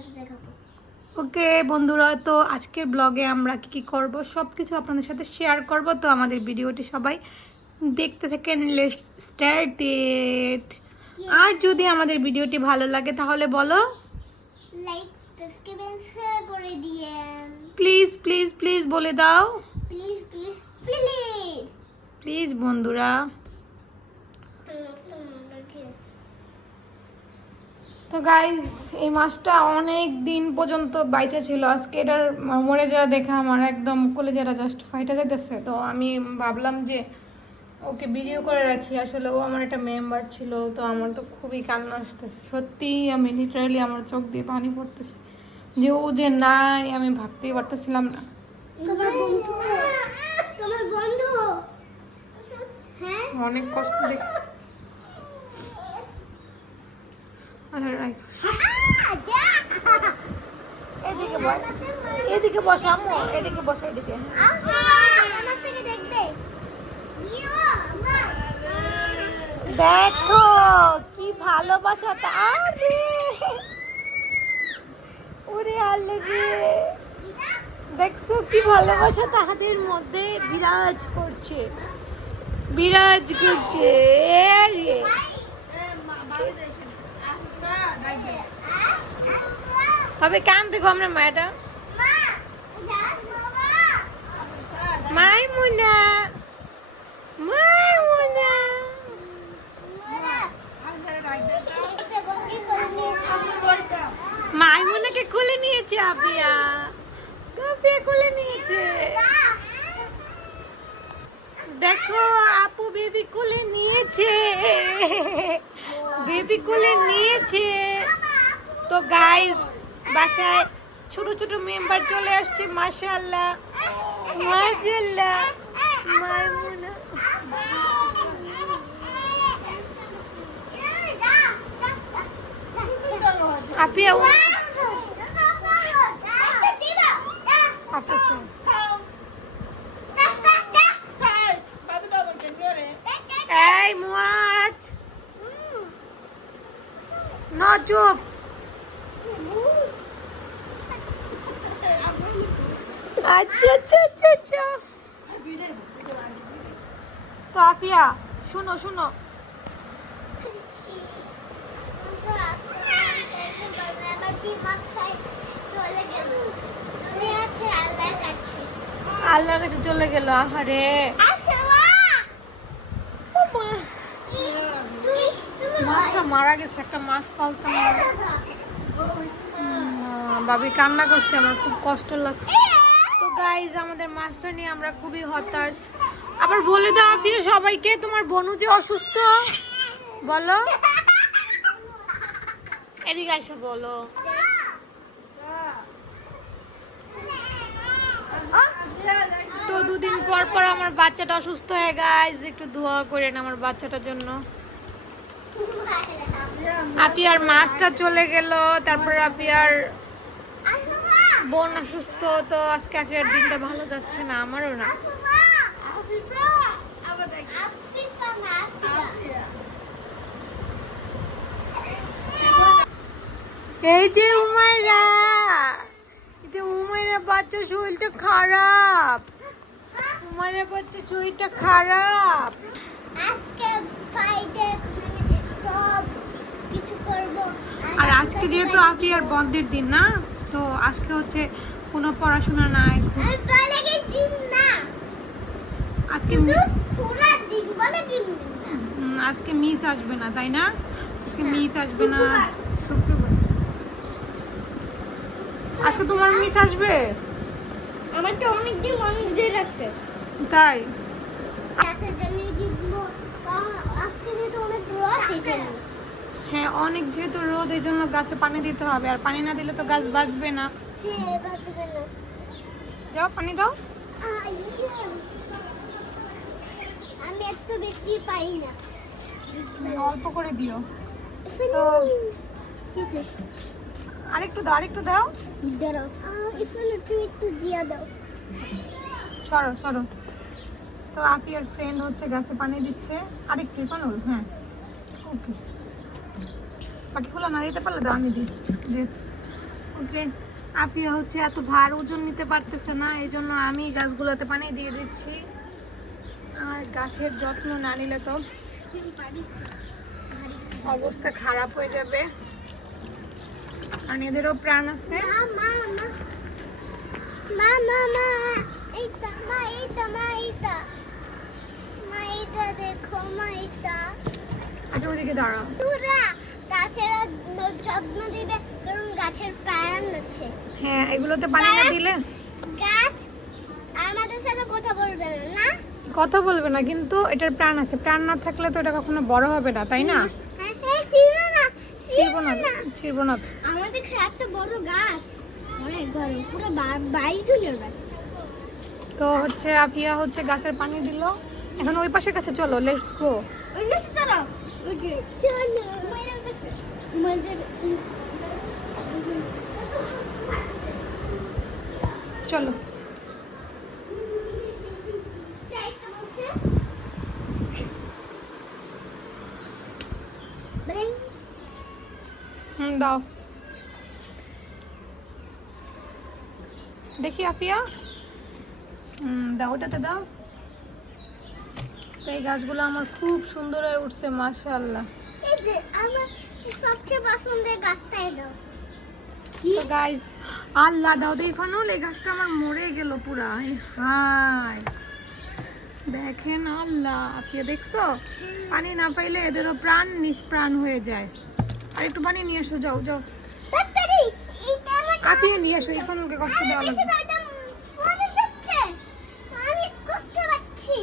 সাথে দেখাবো। ওকে বন্ধুরা, তো আজকের ব্লগে আমরা কি করব সবকিছু আপনাদের সাথে শেয়ার করব। তো আমাদের ভিডিওটি সবাই দেখতে থাকেন, লেটস স্টার্টেড। আর যদি আমাদের ভিডিওটি ভালো লাগে তাহলে বলো লাইক, সাবস্ক্রাইব এন্ড শেয়ার করে দিয়েন। প্লিজ প্লিজ প্লিজ বলে দাও, প্লিজ প্লিজ প্লিজ প্লিজ বন্ধুরা। তো গাইজ, এই মাছটা অনেক দিন পর্যন্ত বাইচা ছিল। আজকে এটার মরে যাওয়া দেখা আমার একদম কলেজারা জাস্ট ফাইটা যাইতেছে। তো আমি ভাবলাম যে ওকে ভিডিও করে রাখি। আসলে ও আমার একটা মেম্বার ছিল, তো আমার তো খুবই কান্না আসতেছে সত্যি। আমি লিটারালি আমার চোখ দিয়ে পানি পড়তেছে যে ও যে নাই, আমি ভাবতেই পারতেছিলাম না। তোমার বন্ধু, তোমার বন্ধু, হ্যাঁ অনেক কষ্ট দেখ। এদিকে বস, এদিকে বস আম্মু, এদিকে বস, এদিকে। দেখো কি ভালোবাসা তার, ওরে আল্লাহ, দেখছো কি ভালোবাসা তাহাদের মধ্যে বিরাজ করছে, বিরাজ করছে। হবে কানতে গমনে মায়াটা মাইমুনা, মাইমুনা মাইমুনাকে কোলে নিয়েছে আপিয়া, আপিয়া কোলে নিয়েছে। দেখো আপু বেবি কোলে নিয়েছে, বেবি কোলে নিয়েছে। তো গাইজ, বাসায় ছোট ছোট মেম্বার চলে আসছে, মাশাআল্লাহ মাশাআল্লাহ। মাইমুনা আপিয়া আপেছে। এই মুয়াজ না, চুপ। আচ্ছা আচ্ছা আচ্ছা আচ্ছা। তো আপিয়া শুনো শুনো, আল্লাহর কাছে চলে গেল। আহারে মাছটা মারা গেছে, একটা মাছ পালতাম। ভাবি কান্না করছে, আমার খুব কষ্ট লাগছে। তো গাইজ, আমাদের মাছটা নিয়ে আমরা খুবই হতাশ। আবার বলে দাও আপনি সবাইকে, তোমার বোনু যে অসুস্থ, বলো এদিকে এসে বলো। তো দুদিন পর পর আমার বাচ্চাটা অসুস্থ হয়ে গাইজ, একটু দোয়া করেন আমার বাচ্চাটার জন্য। আপিয়ার মাছটা চলে গেল, তারপর আপিয়ার বোন অসুস্থ। তো আজকে আপিয়ার দিনটা ভালো যাচ্ছে না, আমারও না। এই যে উমাইরা, এটা উমাইরা বাচ্চা শরীরটা খারাপ, উমাইরা বাচ্চা শরীরটা খারাপ। আজকে ফ্রাইডে সব কিছু করব। আর আজকে যেহেতু আপিয়ার বন্ধের দিন না, তো আজকে হচ্ছে কোনো পড়াশোনা নাই। দিন না, আজকে পুরা দিন বলে দিন। আজকে মিস আসবে না, তাই না? আজকে মিস আসবে না, শুক্রবার। আজকে তোমার মিস আসবে? আমার তো অনেক দিন অনেক দিয়ে রাখছে, তাই আজকে জানিয়ে দিব। আজকে যেহেতু অনেক রোদ, এই জন্য। হ্যাঁ, অনেক যেহেতু রোদ, এই জন্য গাছে পানি দিতে হবে। আর পানি না দিলে তো গাছ বাঁচবে না। হ্যাঁ, বাঁচবে না। যাও পানি দাও। আমি এত বেশি পাই না, অল্প করে দিও। তো আরেকটু দাও, আরেকটু দাও। দাঁড়াও, ইফালে তুমি একটু দিয়া দাও। সরো সরো। তো আপিয়ার ফ্রেন্ড হচ্ছে গাছে পানি দিচ্ছে। আরেকটু পানুল, হ্যাঁ ওকে। বাকি খোলা না দিতে পারলে দাও, আমি দিই। ওকে, আপিয়া হচ্ছে এত ভার ওজন নিতে পারতেছে না, এই জন্য আমি গাছগুলোতে পানি দিয়ে দিচ্ছি। আর গাছের যত্ন না নিলে তো অবস্থা খারাপ হয়ে যাবে, কারণ এদেরও প্রাণ আছে। মা মা মা মা মা মা এইটা মা এইটা মা এইটা মা এইটা দেখো মা এইটা আচ্ছা ওদিকে দাঁড়াও। তোরা গাছের যত্ন দিবে কারণ গাছের প্রাণ আছে। হ্যাঁ, এগুলোতে পানি না দিলে গাছ আমাদের সাথে কথা বলবে না, না? কথা বলবে না, কিন্তু এটার প্রাণ আছে, প্রাণ না থাকলে তো এটা কখনো বড় হবে না, তাই না? হ্যাঁ হ্যাঁ ছিড়ো না ছিড়বো না, ছিড়বো না তো। আমাদের একটা বড় গাছ অনেক বড়, পুরো বাড়ি চলে যাবে। তো হচ্ছে আপিয়া হচ্ছে গাছের পানি দিল, এখন ওই পাশে কাছে চলো, লেটস গো। ওই গাছে চলো, ওই যে চলো মায়ের কাছে আমাদের চলো। চাইটা বসে ব্রেন দাও দেখি আপিয়া, দাও ওটাতে দাও। তো এই গাছগুলো আমার খুব সুন্দর হয়ে উঠছে, মাশাআল্লাহ। এই যে আমার সবচেয়ে পছন্দের গাছটাই দাও। তো গাইস, আল্লাহ দাও দেই ফানুল, এই গাছটা আমার মরে গেল পুরা। হাই দেখেন, আল্লাহ আপিয়া দেখছো, পানি না পাইলে এদেরও প্রাণ নিষ্প্রাণ হয়ে যায়। আর একটু পানি নিয়ে এসো, যাও যাও তাড়াতাড়ি এইটা আমার আপিয়া নিয়ে এসো, এই ফানুলকে কষ্ট দেওয়া লাগবে। মনে যাচ্ছে, আমি কষ্ট পাচ্ছি।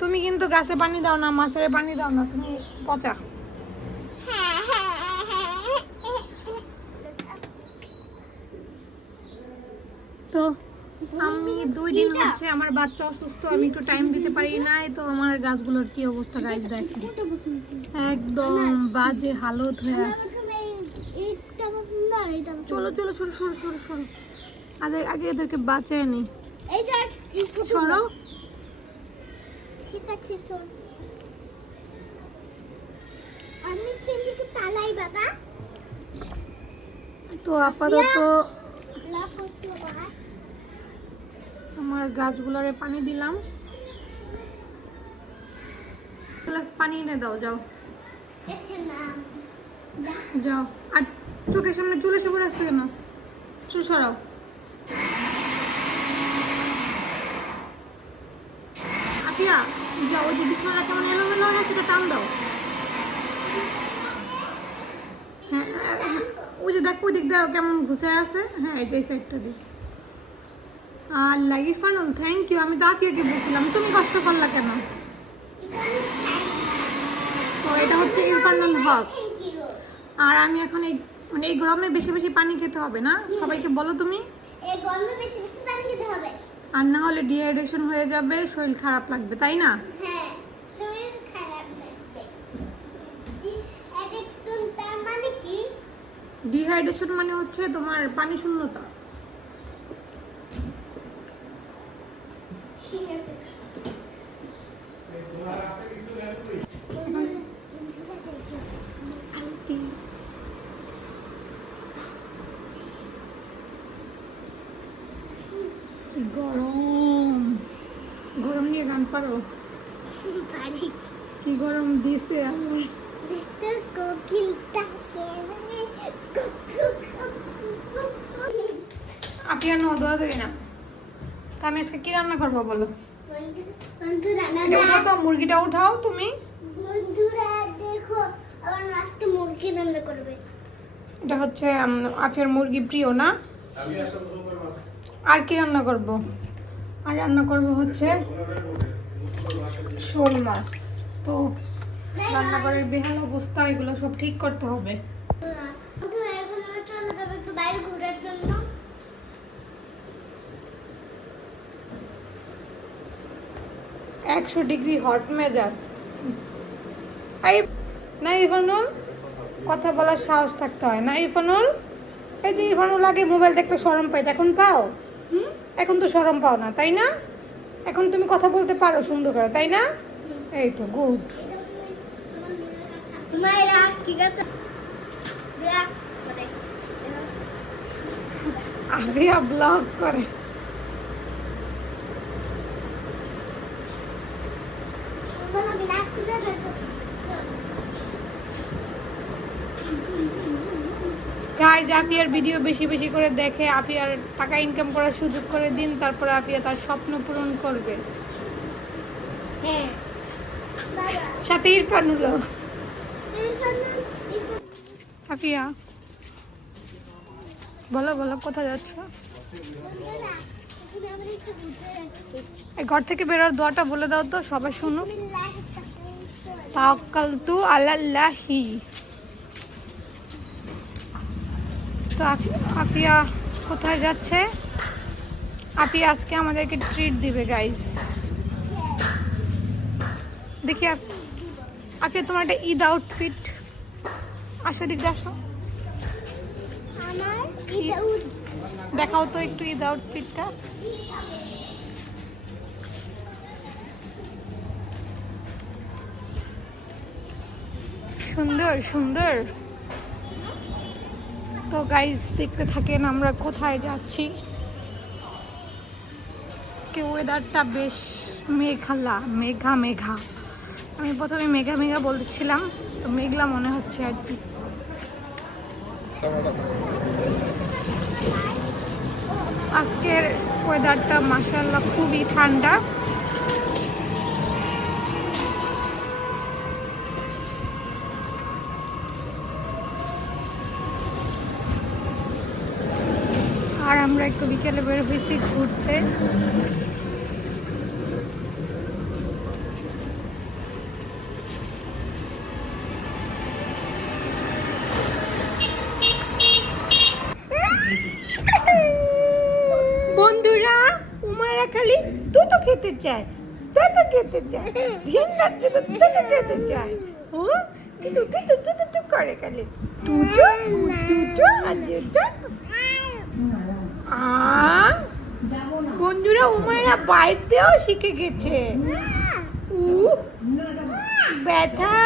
তুমি কিন্তু গাছে পানি দাও না, মাছের পানি দাও না, তুমি পচা। হ্যাঁ হ্যাঁ হ্যাঁ তো আমি 2 দিন হচ্ছে আমার বাচ্চা অসুস্থ, আমি একটু টাইম দিতে পারি নাই, তো আমার গাছগুলোর কি অবস্থা গাইস দেখেন, একদম বাজে হালত হয়ে আছে। এইটা সুন্দর, এইটা চলো চলো, সরো সরো সরো সরো, আগে আগে এদেরকে বাঁচায় নি। এইটা সরো। ঠিক আছে শোন, আমি সেদিকে পালাই বাবা। তো আপাতত লাভ হচ্ছে বাবা। আমার গাছগুলোরে পানি দিলাম, গ্লাস পানি এনে দাও, যাও এছে না যাও। আর চোখের সামনে চুল এসে পড়ে আসছে কেন, চুল সরাও। আপিয়া যাও, ওই যে বিছানা কেমন এলোমেলো হয়ে আছে, টান দাও। হ্যাঁ ওই যে দেখো, ওই দিক দাও কেমন ঘুষে আছে। হ্যাঁ এই যে সাইডটা দিক। আর লাগি ফানুল, থ্যাংক ইউ। আমি তো আপিয়াকে বলছিলাম, তুমি কষ্ট করলা কেন? তো এটা হচ্ছে ইরফানুল হক। Thank you. আর আমি এখন এই মানে এই গরমে বেশি বেশি পানি খেতে হবে না, সবাইকে বলো তুমি। এই গরমে বেশি বেশি পানি খেতে হবে। আর না হলে ডিহাইড্রেশন হয়ে যাবে, শরীর খারাপ লাগবে, তাই না? হ্যাঁ, শরীর খারাপ লাগবে। অ্যাডিকশন তার মানে কি? ডিহাইড্রেশন মানে হচ্ছে তোমার পানি শূন্যতা। ঠিক আছে। কি গরম, গরম নিয়ে গান পারো? পারি। কি গরম দিছে আল্লাহ। দেখতে কোকিলটা আপনি আর দৌড়াদৌড়ি না। তা আমি আজকে কি রান্না করবো বলো? বন্ধুরা এটা উঠাও তো, মুরগিটা উঠাও তুমি। বন্ধুরা দেখো, আমার আজকে মুরগি রান্না করবে। এটা হচ্ছে আফিয়ার মুরগি প্রিয় না? আর কি রান্না করব? আর রান্না করব হচ্ছে শোল মাছ। তো রান্নাঘরের বেহাল অবস্থা, এগুলো সব ঠিক করতে হবে। বন্ধুরা এখন আমরা চলে যাবো একটু বাইরে ঘোরার জন্য। 100 ডিগ্রি হট মেজাজ। এই না ইরফানুল, কথা বলার সাহস থাকতে হয় না ইরফানুল। এই যে ইরফানুল আগে মোবাইল দেখলে শরম পাইত, এখন পাও? এখন তো শরম পাও না, তাই না? এখন তুমি কথা বলতে পারো সুন্দর করে, তাই না? এই তো গুড। মায়েরা ঠিক আছে। আফিয়া ব্লগ করে। গাইজ আফিয়ার ভিডিও বেশি বেশি করে দেখে, আফিয়ার টাকা ইনকাম করার সুযোগ করে দিন, তারপর আফিয়া তার স্বপ্ন পূরণ করবে। হ্যাঁ সাথে ইরফানুলও। আফিয়া বলো বলো, কোথায় যাচ্ছ? এই ঘর থেকে বেরোর দোয়াটা বলে দাও তো, সবাই শুনুক। তাওয়াক্কালতু আলাল্লাহি। তো আফিয়া কোথায় যাচ্ছে? আফিয়া আজকে আমাদেরকে ট্রিট দিবে গাইস। দেখি আফিয়া তোমার একটা ঈদ আউটফিট। আসো দিক আসো, দেখাও তো একটু ঈদ আউটফিটটা। সুন্দর সুন্দর। তো গাইস দেখতে থাকেন আমরা কোথায় যাচ্ছি। ওয়েদারটা বেশ মেঘলা, মেঘা মেঘা। আমি প্রথমে মেঘা মেঘা বলতেছিলাম, তো মেঘলা মনে হচ্ছে আর কি। আজকের ওয়েদারটা মাশাআল্লাহ খুবই ঠান্ডা। আর আমরা একটু বিকেলে বের হয়েছি ঘুরতে। বন্ধুরা উমারা খালি তুতো খেতে চায়, তুতো খেতে চায়, ঘিন লাগছে তো তুতো খেতে চায়। ও তুতো তুতো তুতো তুতো করে খালি তুতো তুতো আর তুতো। বন্ধুরা উমারা বাইতেও শিখে গেছে। ব্যথা।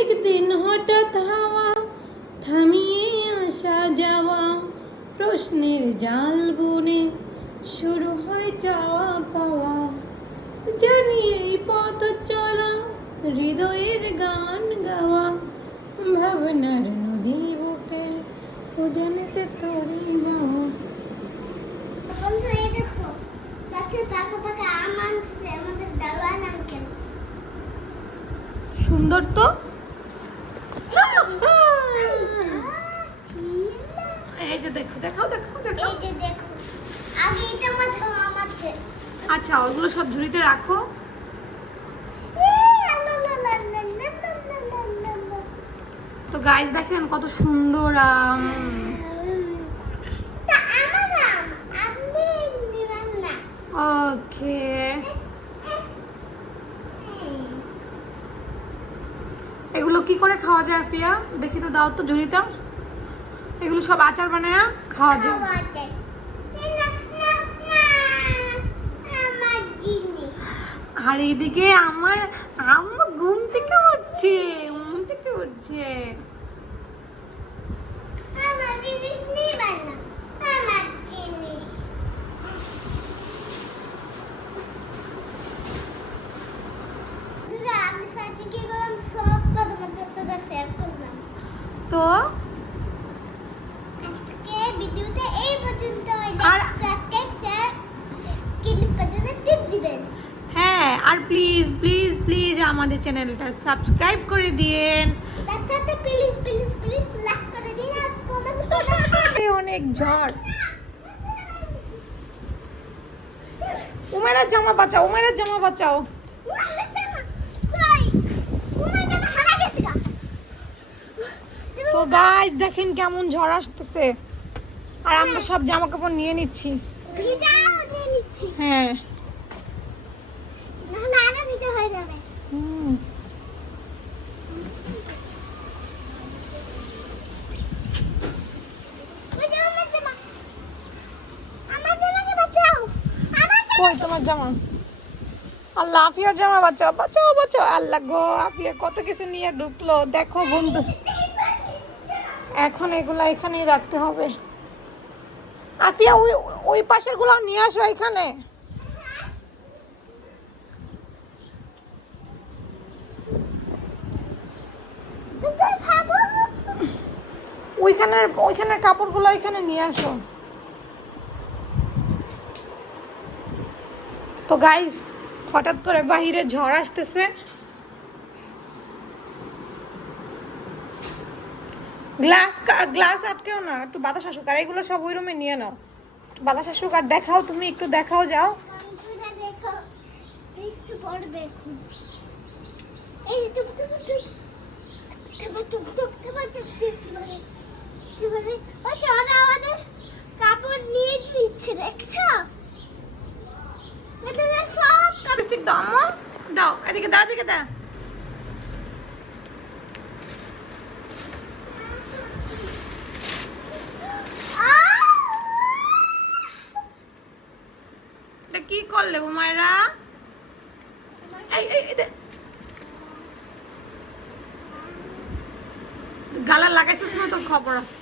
একদিন হঠাৎ হাওয়া থামিয়ে আসা যাওয়া, প্রশ্নের জাল বুনে শুরু হয় চাওয়া পাওয়া। জানি এই পথ চলা, হৃদয়ের গান গাওয়া, ভাবনার নদী বুকে উজানেতে তরি যাওয়া। সুন্দর তো। এই যে দেখো দেখাও দেখাও দেখাও। এই যে দেখো, আগে এটা মাথা আছে। আচ্ছা ওগুলো সব ঝুড়িতে রাখো। তো গাইস দেখেন কত সুন্দর আম। ওকে এগুলো কি করে খাওয়া যায় আফিয়া? দেখি তো, দাও তো ঝুড়িটা। এগুলো সব আচার বানায় খাওয়া যায়। আর এইদিকে আমার আম্মু ঘুম থেকে উঠছে, তো আজকে ভিডিওটা এই পর্যন্ত। আর দিবেন। হ্যাঁ আর প্লিজ প্লিজ প্লিজ আমাদের চ্যানেলটা সাবস্ক্রাইব করে দিন। তার সাথে প্লিজ প্লিজ প্লিজ লাইক করে দিন আর কমেন্ট করে। অনেক ঝড়। উমেরা জামা বাঁচাও, উমেরা জামা বাঁচাও। তো গাইস দেখেন কেমন ঝড় আসতেছে, আর আমরা সব জামা কাপড় নিয়ে নিচ্ছি। হ্যাঁ কই তোমার আমার জামা, আল্লাহ আফিয়ার জামা, বাঁচাও বাঁচাও বাঁচাও, আল্লাহ গো, আফিয়া কত কিছু নিয়ে ঢুকলো দেখো বন্ধু। এখন এগুলা এখানেই রাখতে হবে। আফিয়া ওই ওই পাশের গুলো নিয়ে আসো এখানে। ওইখানের কাপড়গুলো এখানে নিয়ে আসো। তো গাইজ হঠাৎ করে বাহিরে ঝড় আসতেছে, গ্লাস আটকেও না, একটু বাতাস আসুক। আর এগুলো সব ওই রুমে নিয়ে নাও, একটু বাতাস আসুক। আর দেখাও, তুমি একটু দেখাও, যাও। বন্ধুরা দেখো, বৃষ্টি পড়বে এখন। এই টুক টুক টুক টুক টুক টুক টুক বৃষ্টি পড়ে। কি বলে? ও চোরা আমাদের কাপড় নিয়ে দিচ্ছে, দেখছো? এটা সব লিপস্টিক দাও আম্মু, দাও এদিকে, দাও এদিকে, দাও। এটা কি করলে উমায়রা? এই গালা লাগাইছিস না, তোর খবর আছে।